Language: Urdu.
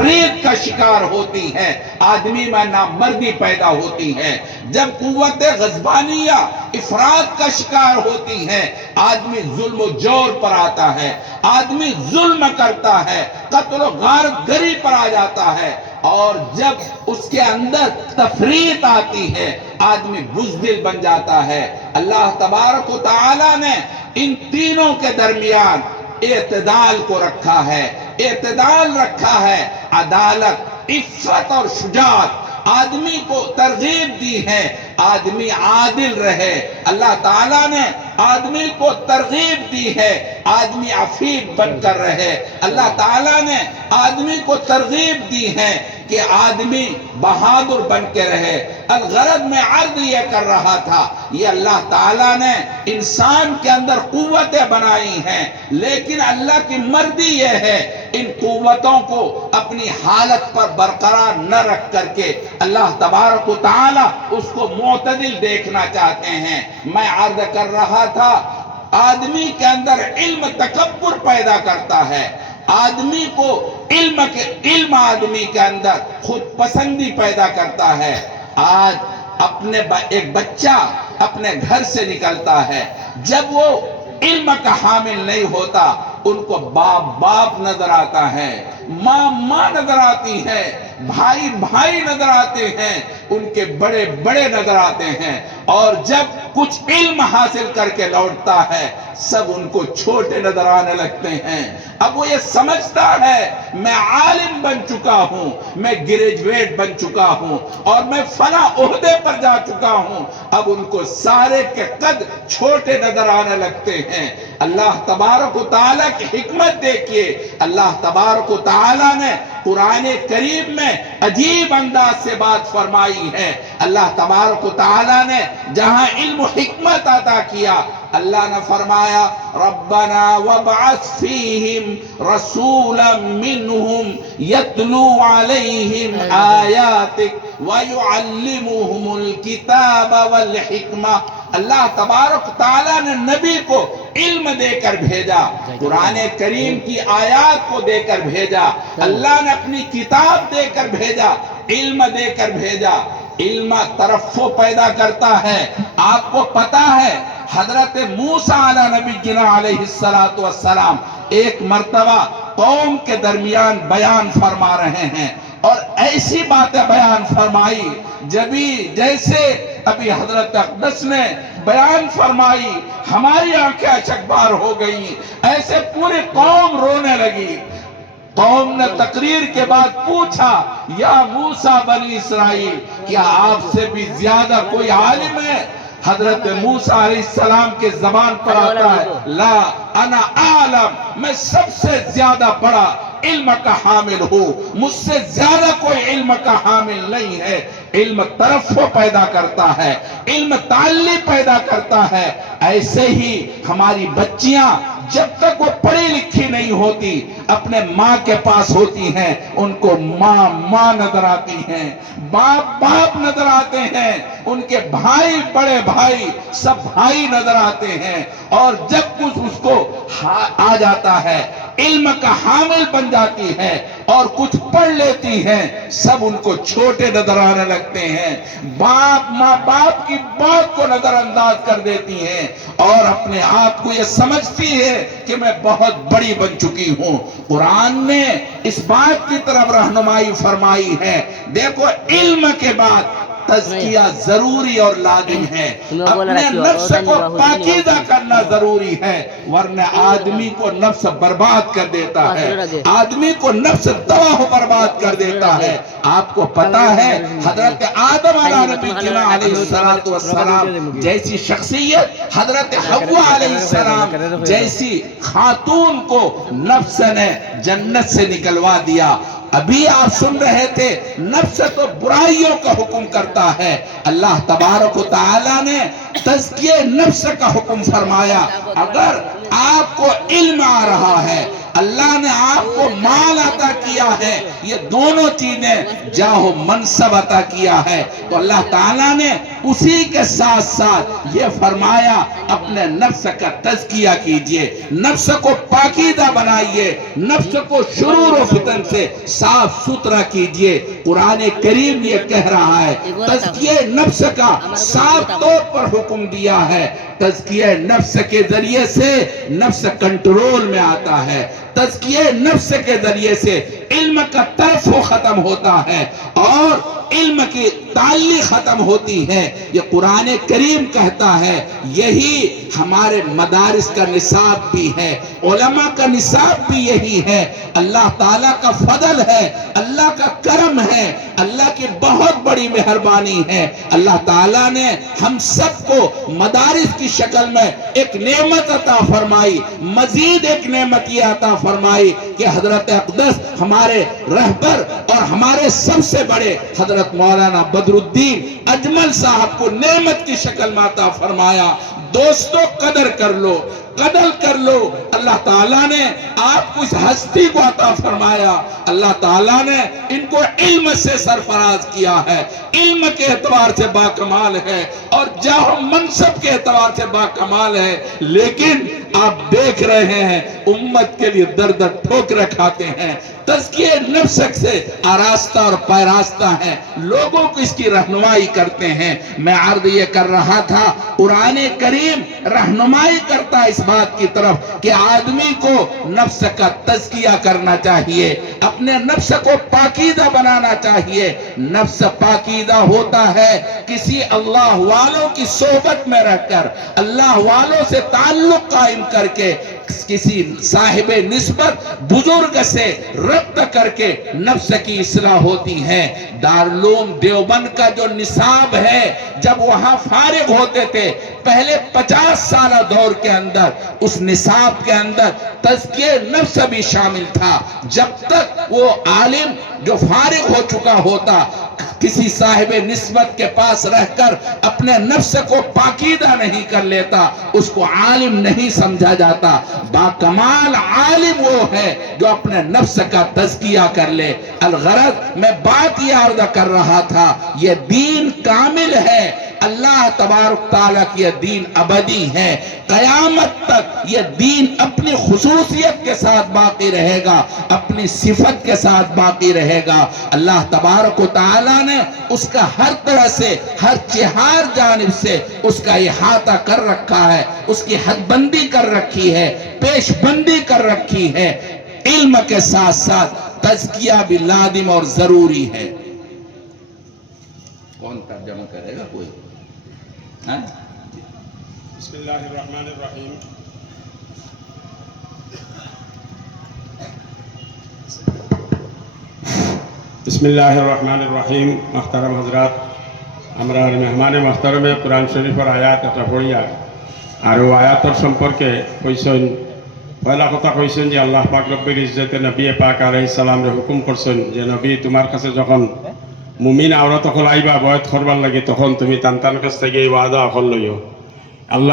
تفریق کا شکار ہوتی ہے، آدمی میں نامردی پیدا ہوتی ہے۔ جب قوت غضبانیہ افراط کا شکار ہوتی ہے، آدمی ظلم و جور پر آتا ہے، آدمی ظلم کرتا ہے، قتل و غارت گری پر آ جاتا ہے۔ اور جب اس کے اندر تفریق آتی ہے، آدمی بزدل بن جاتا ہے۔ اللہ تبارک و تعالی نے ان تینوں کے درمیان اعتدال کو رکھا ہے، اعتدال رکھا ہے، عدالت، عفت اور شجاعت۔ آدمی کو ترغیب دی ہے آدمی عادل رہے۔ اللہ تعالیٰ نے آدمی کو ترغیب دی ہے آدمی عفیف بن کر رہے۔ اللہ تعالیٰ نے آدمی کو ترغیب دی ہے کہ آدمی بہادر بن کے رہے۔ الغرض میں عرض یہ کر رہا تھا، یہ اللہ تعالیٰ نے انسان کے اندر قوتیں بنائی ہیں، لیکن اللہ کی مرضی یہ ہے ان قوتوں کو اپنی حالت پر برقرار نہ رکھ کر کے اللہ تبارک و تعالی اس کو معتدل دیکھنا چاہتے ہیں۔ میں عرض کر رہا تھا، آدمی کے اندر علم تکبر پیدا کرتا ہے، آدمی کو علم آدمی کے اندر خود پسندی پیدا کرتا ہے۔ آج ایک بچہ اپنے گھر سے نکلتا ہے، جب وہ علم کا حامل نہیں ہوتا، ان کو باپ نظر آتا ہے، ماں نظر آتی ہے، بھائی نظر آتے ہیں، ان کے بڑے نظر آتے ہیں، اور جب کچھ علم حاصل کر کے لوٹتا ہے، سب ان کو چھوٹے نظر آنے لگتے ہیں۔ اب وہ یہ سمجھتا ہے میں عالم بن چکا ہوں، میں گریجویٹ بن چکا ہوں، اور میں فلاں عہدے پر جا چکا ہوں۔ اب ان کو سارے کے قد چھوٹے نظر آنے لگتے ہیں۔ اللہ تبارک و تعالیٰ کی حکمت دیکھیے، اللہ تبارک و تعالیٰ نے قرآن کریم میں عجیب انداز سے بات فرمائی ہے۔ اللہ تبارک و تعالیٰ نے جہاں علم و حکمت عطا کیا، اللہ نے فرمایا ربنا وابعث فیہم رسولا منہم یتلو علیہم آیاتک ویعلمہم الکتاب والحکمہ۔ اللہ تبارک و تعالیٰ نے نبی کو علم دے کر بھیجا، قرآن کریم کی آیات کو دے کر بھیجا، اللہ نے اپنی کتاب دے کر بھیجا، علم دے کر بھیجا۔ علم ترفع پیدا کرتا ہے۔ آپ کو پتا ہے حضرت موسیٰ علیہ نبینا علیہ السلام ایک مرتبہ قوم کے درمیان بیان فرما رہے ہیں، اور ایسی باتیں بیان فرمائی جیسے ابھی حضرت اقدس نے بیان فرمائی، ہماری آنکھیں اشکبار ہو گئی، ایسے پوری قوم رونے لگی۔ قوم نے تقریر کے بعد پوچھا یا موسیٰ بنی اسرائیل، کیا آپ سے بھی زیادہ کوئی عالم ہے؟ حضرت موسیٰ علیہ السلام کے زبان پر آتا ہے لا انا عالم، میں سب سے زیادہ بڑا علم کا حامل ہوں، مجھ سے زیادہ کوئی علم کا حامل نہیں ہے۔ علم ترفع پیدا کرتا ہے، علم تعلی پیدا کرتا ہے۔ ایسے ہی ہماری بچیاں جب تک وہ پڑھی لکھی نہیں ہوتی، اپنے ماں کے پاس ہوتی ہیں، ان کو ماں نظر آتی ہیں، باپ نظر آتے ہیں، ان کے بڑے بھائی سب بھائی نظر آتے ہیں، اور جب کچھ اس کو آ جاتا ہے، علم کا حامل بن جاتی ہے اور کچھ پڑھ لیتی ہیں، سب ان کو چھوٹے نظر آنے لگتے ہیں۔ ماں باپ کی بات کو نظر انداز کر دیتی ہیں اور اپنے آپ کو یہ سمجھتی ہے کہ میں بہت بڑی بن چکی ہوں۔ قرآن نے اس بات کی طرف رہنمائی فرمائی ہے، دیکھو علم کے بعد تزکیہ ضروری اور لازم ہے، اپنے نفس کو پاکیزہ کرنا ضروری ہے، ورنہ آدمی کو نفس برباد کر دیتا ہے، آدمی کو نفس تباہ برباد کر دیتا ہے۔ آپ کو پتا ہے حضرت آدم علیہ نبینا علیہ السلام جیسی شخصیت، حضرت حوا علیہ السلام جیسی خاتون کو نفس نے جنت سے نکلوا دیا۔ ابھی آپ سن رہے تھے نفس تو برائیوں کا حکم کرتا ہے، اللہ تبارک و تعالی نے تزکیہ نفس کا حکم فرمایا۔ اگر آپ کو علم آ رہا ہے، اللہ نے آپ کو مال عطا کیا ہے، یہ دونوں چیزیں جاہ و منصب عطا کیا ہے، تو اللہ تعالیٰ نے اسی کے ساتھ ساتھ یہ فرمایا اپنے نفس کا تزکیہ کیجئے، نفس کو پاکیزہ بنائیے، نفس کو شرور و فتن سے صاف ستھرا کیجئے۔ قرآن کریم یہ کہہ رہا ہے، تزکیہ نفس کا صاف طور پر حکم دیا ہے۔ تزکیہ نفس کے ذریعے سے نفس کنٹرول میں آتا ہے، تزکیہ نفس کے ذریعے سے علم کا طرف ختم ہوتا ہے اور علم کی تعلیق ختم ہوتی ہے۔ یہ قرآن کریم کہتا ہے، یہی ہمارے مدارس کا نصاب بھی ہے، علماء کا نصاب بھی یہی ہے۔ اللہ تعالیٰ کا فضل ہے، اللہ کا کرم ہے، اللہ کی بہت بڑی مہربانی ہے۔ اللہ تعالیٰ نے ہم سب کو مدارس کی شکل میں ایک نعمت عطا فرمائی، مزید ایک نعمت یہ عطا فرمائی کہ حضرت اقدس ہمارے رہبر اور ہمارے سب سے بڑے حضرت مولانا بدر الدین اجمل صاحب کو نعمت کی شکل میں عطا فرمایا۔ دوستو قدر کر لو، قدر کر لو، اللہ تعالیٰ نے آپ کو اس ہستی کو عطا فرمایا، اللہ تعالیٰ نے ان کو علم سے سرفراز کیا ہے، علم کے اعتبار سے باکمال ہے اور جاہ و منصب کے اعتبار سے باکمال ہے، لیکن آپ دیکھ رہے ہیں امت کے لیے در در ٹھوکریں کھاتے ہیں، تزکیہ نفس سے آراستہ اور پیراستہ ہیں، لوگوں کو اس کی رہنمائی کرتے ہیں۔ میں عرض یہ کر رہا تھا، قرآن کریم رہنمائی کرتا اس بات کی طرف کہ آدمی کو نفس کا تزکیہ کرنا چاہیے، اپنے نفس کو پاکیزہ بنانا چاہیے۔ نفس پاکیزہ ہوتا ہے کسی اللہ والوں کی صحبت میں رہ کر، اللہ والوں سے تعلق قائم کر کے، کسی صاحب نسبت بزرگ سے ربط کر کے نفس کی اصلاح ہوتی ہے۔ دارالعلوم دیوبند کا جو نصاب ہے، جب وہاں فارغ ہوتے تھے پہلے 50 سالہ دور کے اندر اس نصاب کے اندر تزکیہ نفس بھی شامل تھا۔ جب تک وہ عالم جو فارغ ہو چکا ہوتا کسی صاحب نسبت کے پاس رہ کر اپنے نفس کو پاکیزہ نہیں کر لیتا، اس کو عالم نہیں سمجھا جاتا۔ باکمال عالم وہ ہے جو اپنے نفس کا تزکیہ کر لے۔ الغرض میں بات یہ عرض کر رہا تھا، یہ دین کامل ہے، اللہ تبارک تعالیٰ کی یہ دین ابدی ہے، قیامت تک یہ دین اپنی خصوصیت کے ساتھ باقی رہے گا، اپنی صفت کے ساتھ باقی رہے گا۔ اللہ تبارک و تعالیٰ نے اس کا ہر طرح سے، ہر چہار جانب سے اس کا احاطہ کر رکھا ہے، اس کی حد بندی کر رکھی ہے، پیش بندی کر رکھی ہے۔ علم کے ساتھ ساتھ تزکیہ بھی لازم اور ضروری ہے۔ کون ترجمہ کرے گا کوئی؟ بسم اللہ الرحمن الرحیم۔ بسم اللہ الرحمن الرحیم۔ محترم حضرات، আমরা মেহমানে محترমে কোরআন শরীফের আয়াত এটা পড়িয়া আর আয়াতের সম্পর্কে কইছেন, পয়লা কথা কইছেন যে আল্লাহ পাক রব্বুল ইজ্জতে নবী পাক আলাইহিস সালামরে হুকুম করছেন যে নবী তোমার কাছে যখন মুমিন আওরাত হল আইবা বয়ত করবার লাগে তখন তুমি তান্তান কাছ থেকে এই ওয়াদা হল লইও। আল্লাহ